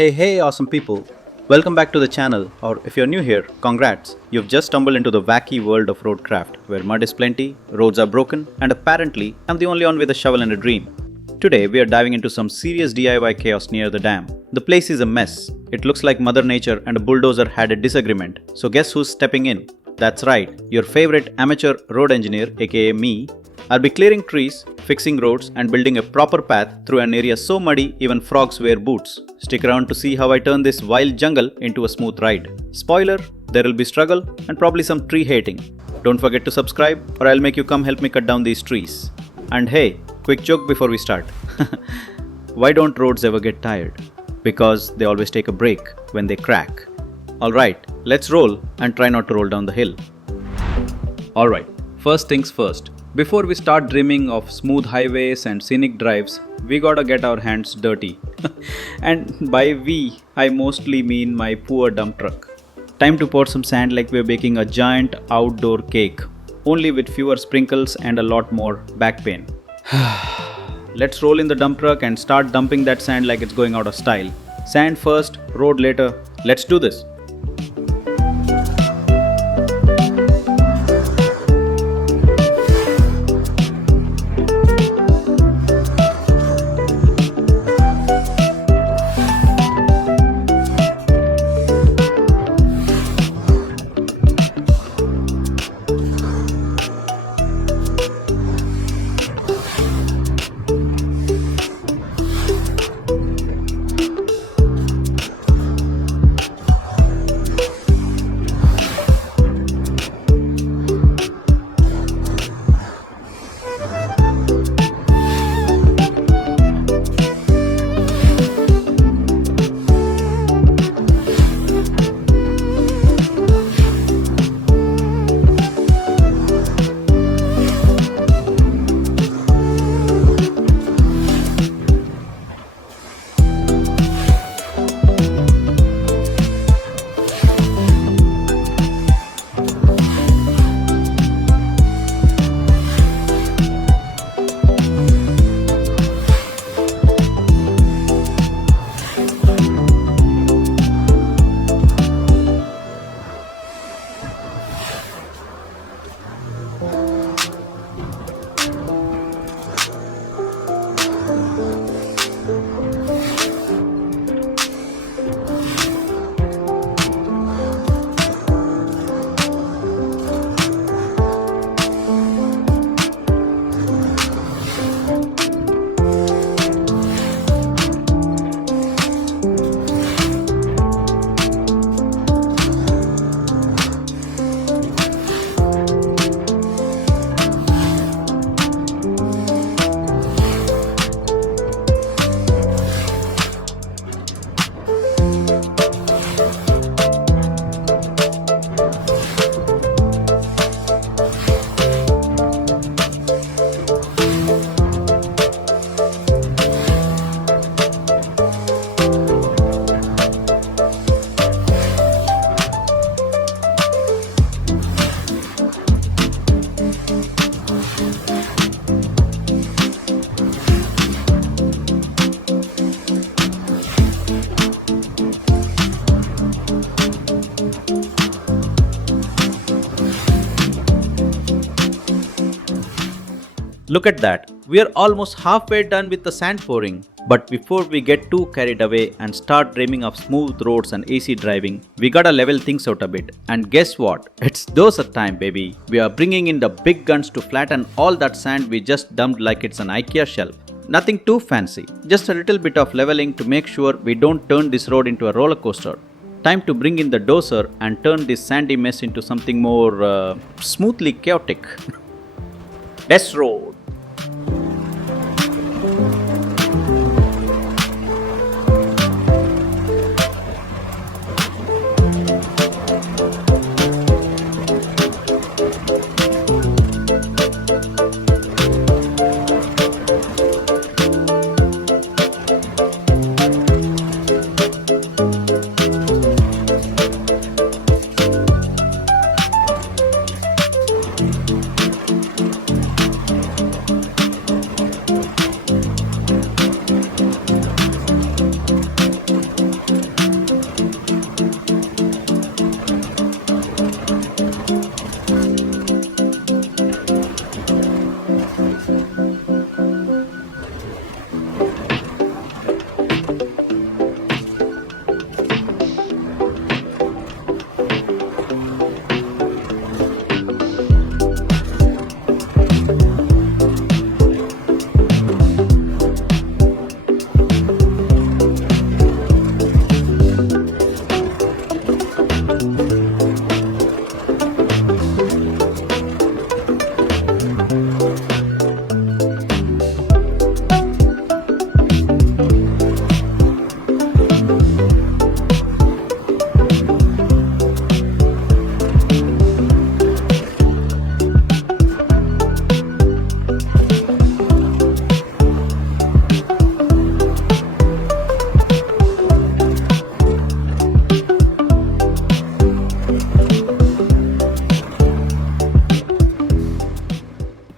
Hey, awesome people. Welcome back to the channel, or if you're new here, congrats. You've just stumbled into the wacky world of Roadcraft, where mud is plenty, roads are broken, and apparently, I'm the only one with a shovel and a dream. Today, we are diving into some serious DIY chaos near the dam. The place is a mess. It looks like Mother Nature and a bulldozer had a disagreement. So guess who's stepping in? That's right, your favorite amateur road engineer, aka me. I'll be clearing trees, fixing roads, and building a proper path through an area so muddy even frogs wear boots. Stick around to see how I turn this wild jungle into a smooth ride. Spoiler, there will be struggle and probably some tree hating. Don't forget to subscribe or I'll make you come help me cut down these trees. And hey, quick joke before we start. Why don't roads ever get tired? Because they always take a break when they crack. Alright, let's roll and try not to roll down the hill. Alright, first things first. Before we start dreaming of smooth highways and scenic drives, we gotta get our hands dirty. And by we, I mostly mean my poor dump truck. Time to pour some sand like we're baking a giant outdoor cake, only with fewer sprinkles and a lot more back pain. Let's roll in the dump truck and start dumping that sand like it's going out of style. Sand first, road later. Let's do this. Look at that, we are almost halfway done with the sand pouring. But before we get too carried away and start dreaming of smooth roads and AC driving, we gotta level things out a bit. And guess what? It's dozer time, baby. We are bringing in the big guns to flatten all that sand we just dumped like it's an IKEA shelf. Nothing too fancy, just a little bit of leveling to make sure we don't turn this road into a roller coaster. Time to bring in the dozer and turn this sandy mess into something more smoothly chaotic. Let's roll.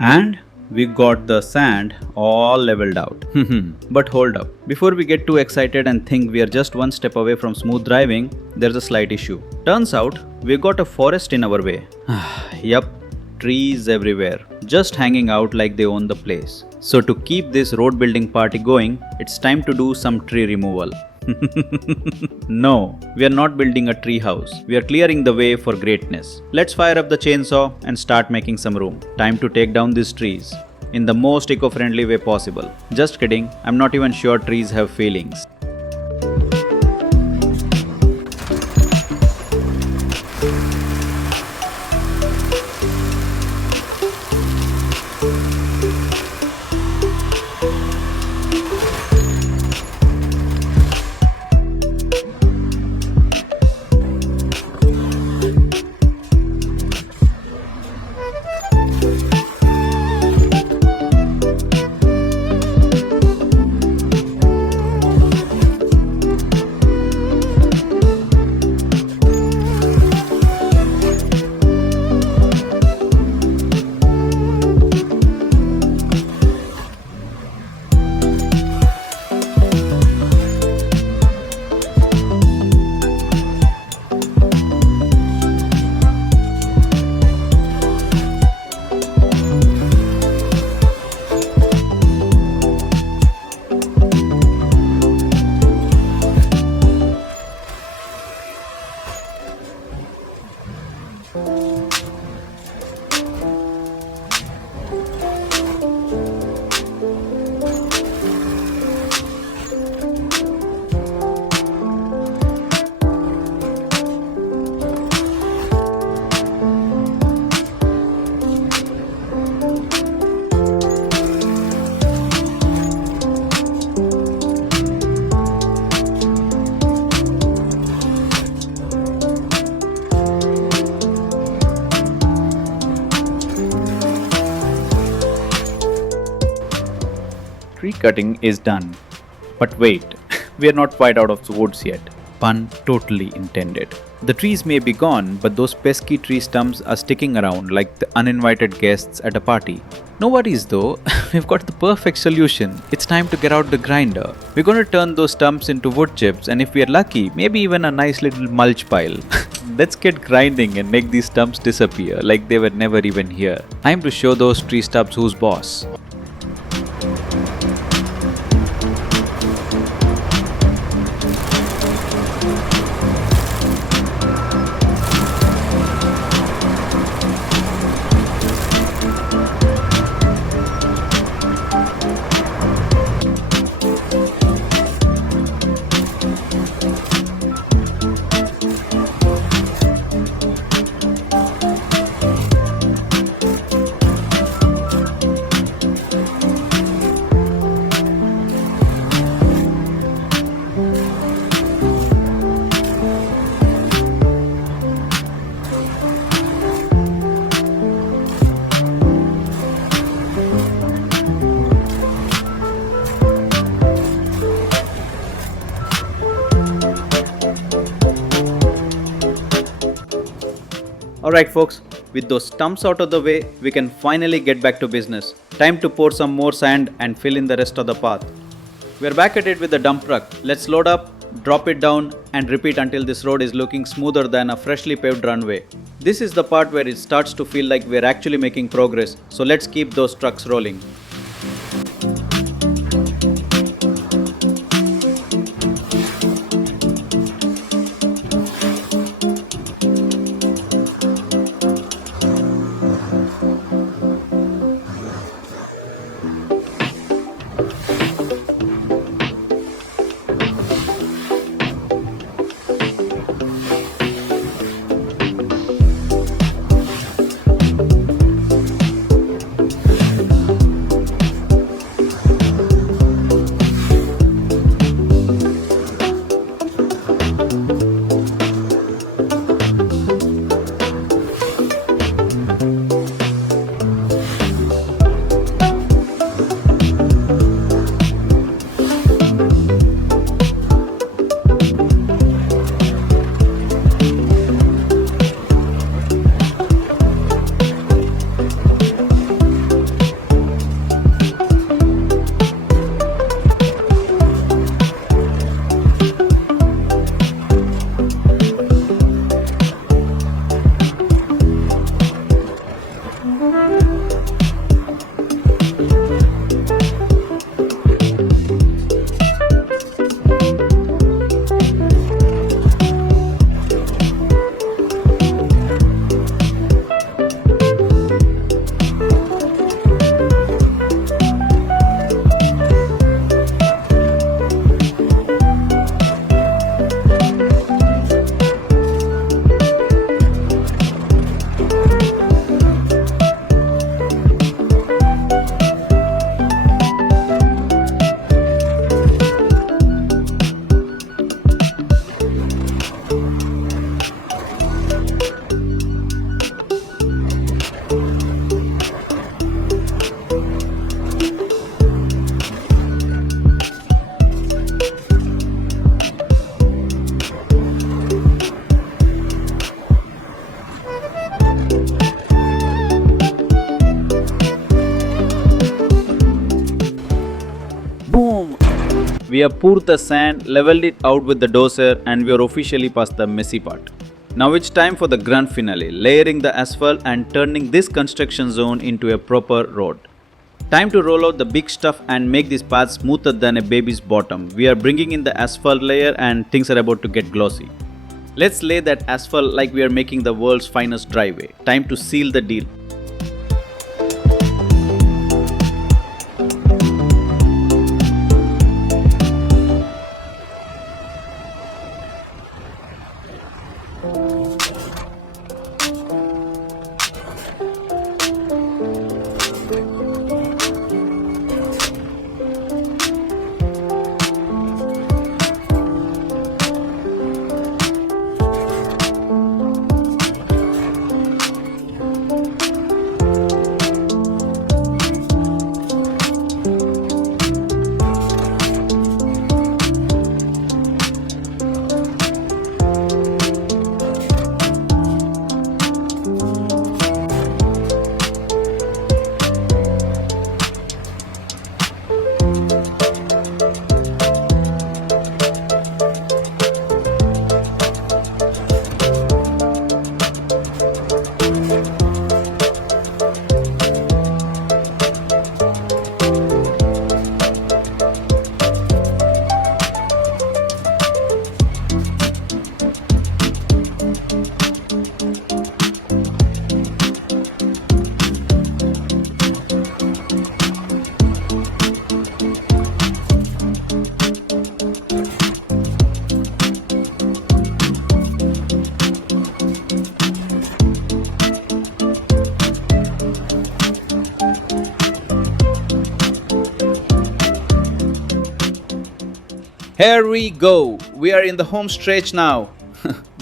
And we got the sand all leveled out. But hold up, before we get too excited and think we are just one step away from smooth driving, there's a slight issue. Turns out, we got a forest in our way. Yup, trees everywhere, just hanging out like they own the place. So to keep this road building party going, it's time to do some tree removal. No, we are not building a tree house. We are clearing the way for greatness. Let's fire up the chainsaw and start making some room. Time to take down these trees in the most eco-friendly way possible. Just kidding, I'm not even sure trees have feelings. Tree cutting is done. But wait, we are not quite out of the woods yet. Pun totally intended. The trees may be gone, but those pesky tree stumps are sticking around like the uninvited guests at a party. No worries though, we've got the perfect solution. It's time to get out the grinder. We're going to turn those stumps into wood chips, and if we are lucky, maybe even a nice little mulch pile. Let's get grinding and make these stumps disappear like they were never even here. Time to show those tree stumps who's boss. Alright folks, with those stumps out of the way, we can finally get back to business. Time to pour some more sand and fill in the rest of the path. We're back at it with the dump truck. Let's load up, drop it down and repeat until this road is looking smoother than a freshly paved runway. This is the part where it starts to feel like we're actually making progress, so let's keep those trucks rolling. We have poured the sand, leveled it out with the dozer, and we are officially past the messy part. Now it's time for the grand finale, layering the asphalt and turning this construction zone into a proper road. Time to roll out the big stuff and make this path smoother than a baby's bottom. We are bringing in the asphalt layer and things are about to get glossy. Let's lay that asphalt like we are making the world's finest driveway. Time to seal the deal. Here we go. We are in the home stretch now.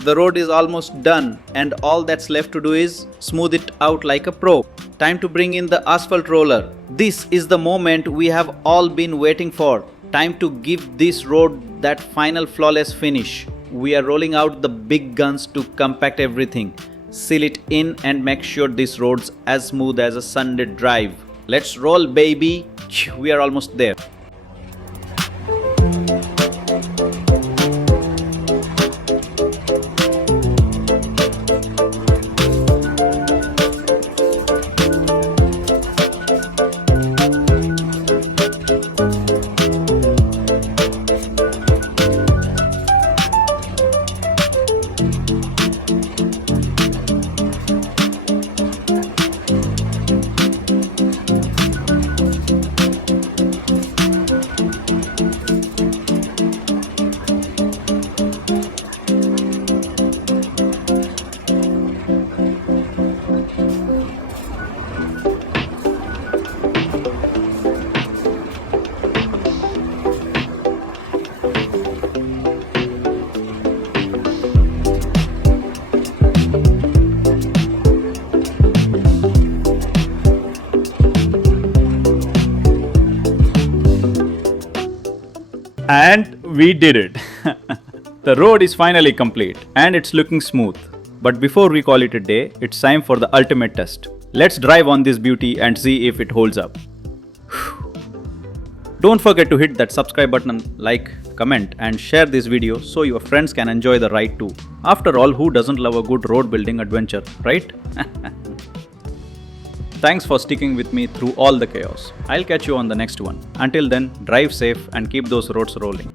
The road is almost done and all that's left to do is smooth it out like a pro. Time to bring in the asphalt roller. This is the moment we have all been waiting for. Time to give this road that final flawless finish. We are rolling out the big guns to compact everything, seal it in and make sure this road's as smooth as a Sunday drive. Let's roll, baby. We are almost there. And we did it. The road is finally complete and it's looking smooth. But before we call it a day, it's time for the ultimate test. Let's drive on this beauty and see if it holds up. Don't forget to hit that subscribe button, like, comment and share this video so your friends can enjoy the ride too. After all, who doesn't love a good road building adventure, right? Thanks for sticking with me through all the chaos. I'll catch you on the next one. Until then, drive safe and keep those roads rolling.